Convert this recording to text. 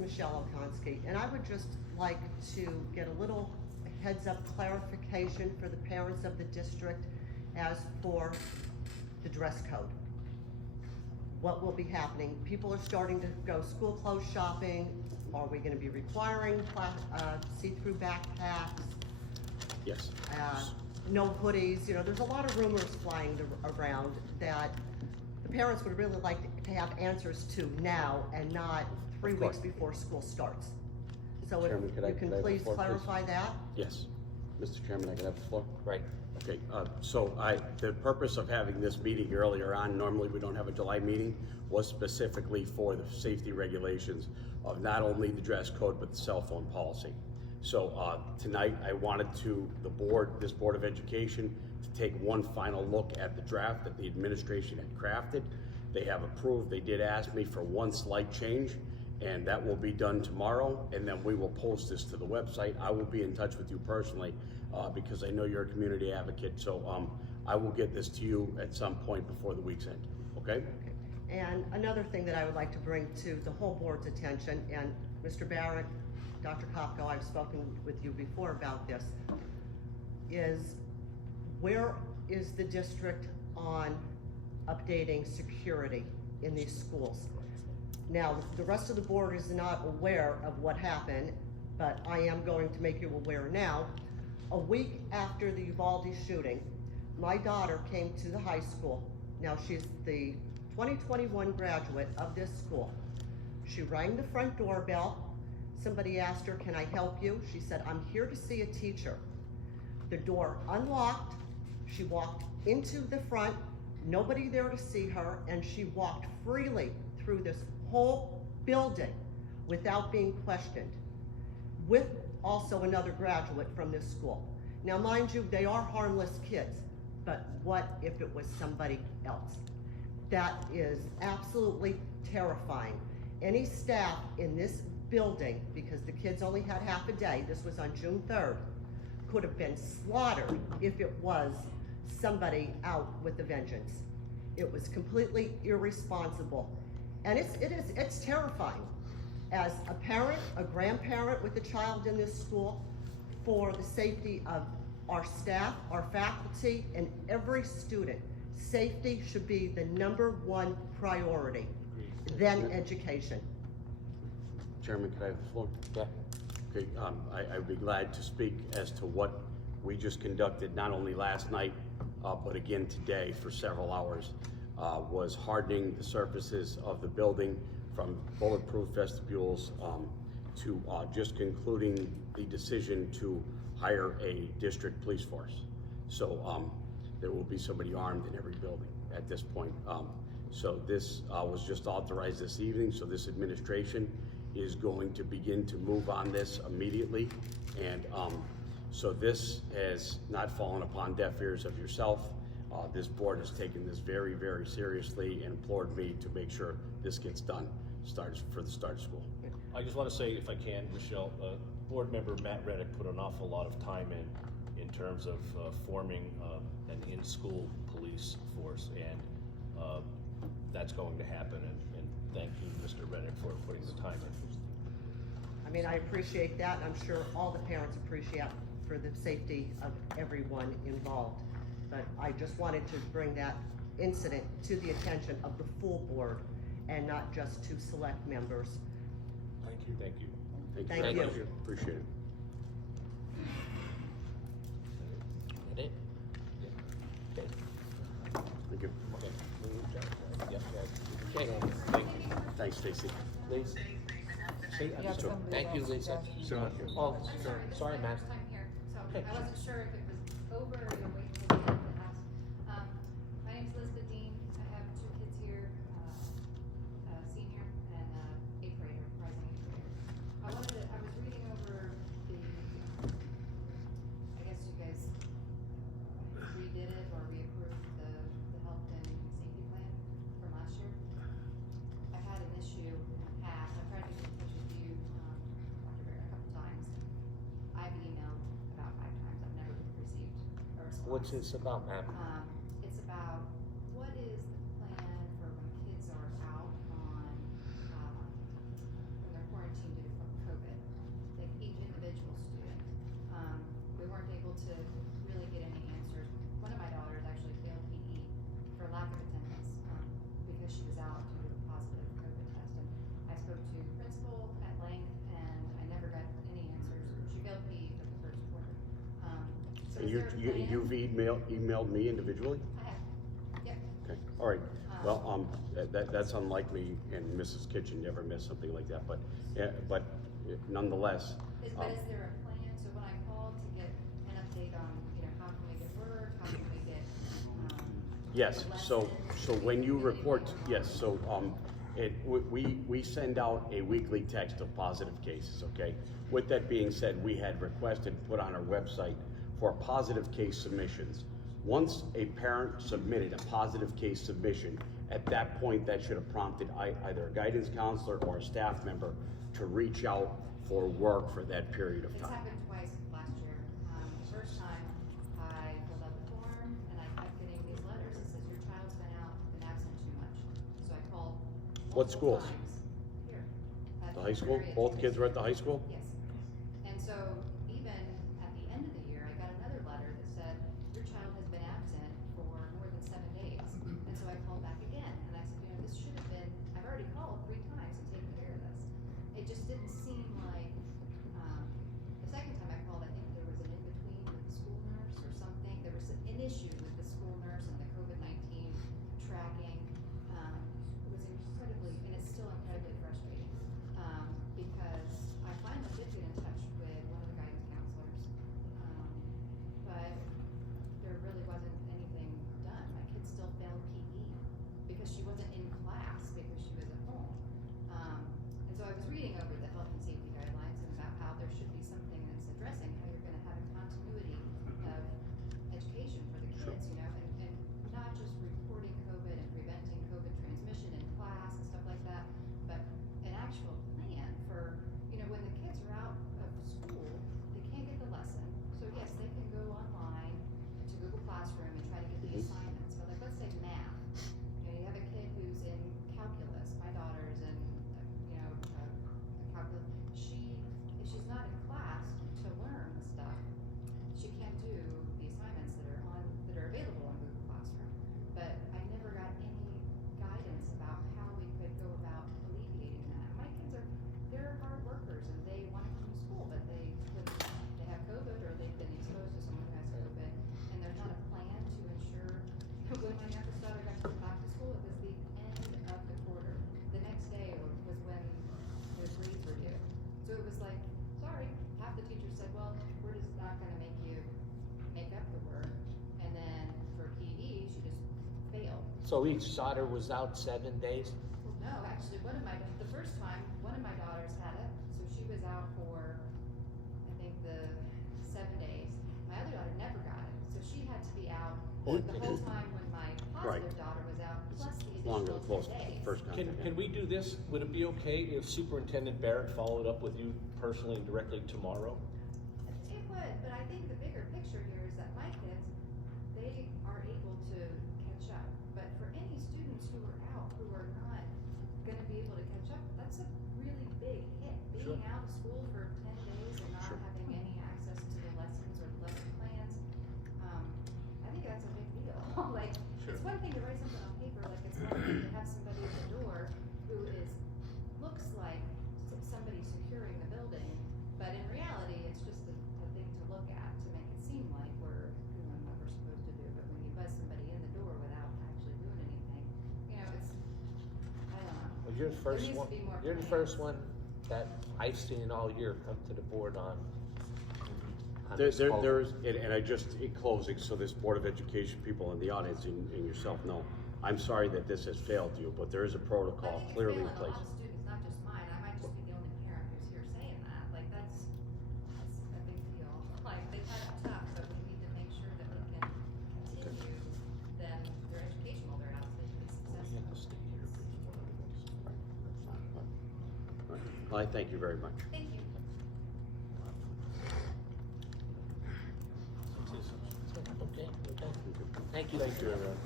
Michelle Okonski, and I would just like to get a little heads-up clarification for the parents of the district as for the dress code. What will be happening? People are starting to go school clothes shopping. Are we gonna be requiring see-through backpacks? Yes. No hoodies? You know, there's a lot of rumors flying around that the parents would really like to have answers to now and not 3 weeks before school starts. So if Chairman, you can please clarify that? Yes. Mr. Chairman, I can have the floor? Right. Okay, so the purpose of having this meeting earlier on, normally we don't have a July meeting, was specifically for the safety regulations of not only the dress code, but the cell phone policy. So tonight I wanted this Board of Education, to take one final look at the draft that the administration had crafted. They have approved. They did ask me for one slight change, and that will be done tomorrow, and then we will post this to the website. I will be in touch with you personally because I know you're a community advocate, so I will get this to you at some point before the week's end, okay? And another thing that I would like to bring to the whole board's attention, and Mr. Barrett, Dr. Kopko, I've spoken with you before about this, is where is the district on updating security in these schools? Now, the rest of the board is not aware of what happened, but I am going to make you aware now. A week after the Uvalde shooting, my daughter came to the high school. Now, she's the 2021 graduate of this school. She rang the front doorbell. Somebody asked her, "Can I help you?" She said, "I'm here to see a teacher." The door unlocked. She walked into the front, nobody there to see her, and she walked freely through this whole building without being questioned, with also another graduate from this school. Now, mind you, they are harmless kids, but what if it was somebody else? That is absolutely terrifying. Any staff in this building, because the kids only had half a day, this was on June 3rd, could have been slaughtered if it was somebody out with a vengeance. It was completely irresponsible. And it's terrifying. As a parent, a grandparent with a child in this school, for the safety of our staff, our faculty, and every student, safety should be the #1 priority, then education. Chairman, could I have the floor? Yeah. Okay, I would be glad to speak as to what we just conducted, not only last night, but again today for several hours, was hardening the surfaces of the building from bulletproof vestibules to just concluding the decision to hire a district police force. So there will be somebody armed in every building at this point. So this was just authorized this evening, so this administration is going to begin to move on this immediately. And so this has not fallen upon deaf ears of yourself. This board has taken this very, very seriously and implored me to make sure this gets done for the start of school. I just want to say, if I can, Michelle, board member Matt Reddick put an awful lot of time in terms of forming an in-school police force, and that's going to happen, and thank you, Mr. Reddick, for putting the time in. I mean, I appreciate that, and I'm sure all the parents appreciate for the safety of everyone involved. But I just wanted to bring that incident to the attention of the full board and not just to select members. Thank you. Thank you. Thank very you. much. Appreciate it. That it? Okay. Thank you. Okay. Yep. Okay. Thank you. Thanks, Stacy. Lisa. Thank you, Lisa. Oh, sorry, Matt. First time here, so Okay. I wasn't sure if it was over or you're waiting till the end of the house. My name's Elizabeth Dean. I have 2 kids here, a senior and a 8th grader, rising 8th grader. I was reading over the, I guess you guys redid it or reapproved the health and safety plan from last year. I've had an issue in the past. I've tried to get in touch with you, Dr. Barrett, a couple times. I've emailed about 5 times. I've never received a response. What's this about, Matt? It's about what is the plan for when kids are out on, when they're quarantined And you've emailed me individually? I have, yep. Okay, all right. Well, that's unlike me, and Mrs. Kitchen never missed something like that, but, nonetheless. But is there a plan, so when I called to get an update on, how can we get work, how can we get, Yes, the so lessons, when you anything report, going on? yes, so, we send out a weekly text of positive cases, okay? With that being said, we had requested, put on our website for positive case submissions. Once a parent submitted a positive case submission, at that point, that should have prompted either a guidance counselor or a staff member to reach out for work for that period of It's time. happened twice last year. The first time, I filled out the form, and I kept getting these letters that says, your child's been absent too much. So I called What multiple schools? times. Here. at The high school? area Both kids were at the high school? Yes. And so even at the end of the year, I got another letter that said, your child has been absent for more than 7 days. And so I called back again, and I said, this should have been, I've already called 3 times and taken care of this. It just didn't seem like, the second time I called, I think there was an in-between with the school nurse or something. There was an issue with the school nurse and the COVID-19 tracking. It was incredibly, and it's still incredibly frustrating, because I finally did get in touch with one of the guidance counselors, but there really wasn't anything done. My kid still failed PE because she wasn't in class because she was at home. And so I was reading over the health and safety guidelines and about how there should be something that's addressing how you're gonna have a continuity of education for the kids, and not just reporting COVID and preventing COVID transmission in class and stuff like that, but an actual plan for, when the kids are out of school, they can't get the lesson. So yes, they can go online to Google Classroom and try to get the assignments, but like, let's say math. You have a kid who's in calculus, my daughter's in, calculus. If she's not in class to learn the stuff, she can't do the assignments that are available on Google Classroom. But I never got any guidance about how we could go about alleviating that. My kids they're hard workers and they want to come to school, but they have COVID or they've been exposed to someone who has COVID, and there's not a plan to ensure. When my youngest daughter got to go back to school, it was the end of the quarter. The next day was when their grades were due. So it was like, sorry, half the teachers said, well, we're just not gonna make you make up the work. And then for PE, she just failed. So each daughter was out 7 days? No, actually, the first time, one of my daughters had it, so she was out for, I think, the 7 days. My other daughter never got it, so she had to be out the whole time when my positive daughter was out, plus the Longer, additional close, 10 days. first contact. Can we do this? Would it be okay if Superintendent Barrett followed up with you personally and directly tomorrow? It would, but I think the bigger picture here is that my kids, they are able to catch up. But for any students who are out, who are not gonna be able to catch up, that's a really big hit. Sure. Being out of school for 10 days and not Sure. having any access to the lessons or the lesson plans, I think that's a big deal. Like, Sure. it's one thing to write something on paper, like it's one thing to have somebody at the door who looks like somebody securing the building, but in reality, it's just a thing to look at to make it seem like we're doing what we're supposed to do. But when you buzz somebody in the door without actually doing anything, it's, I don't know. Well, you're the first needs to one. be more You're the plans. first one that I've seen all year come to the board on. There's, and I just, in closing, so this Board of Education people in the audience and yourself know, I'm sorry that this has failed you, but there is a I protocol think it's clearly in failing a place. lot of students, not just mine. I might just be the only parent who's here saying that. Like, that's a big deal. Like, they've had it tough, but we need to make sure that we can continue then their education while they're out so they can be We successful. have to stay here for one of the next. Well, I thank you very much. Thank you. Okay, okay. Thank you. Thank you, everyone.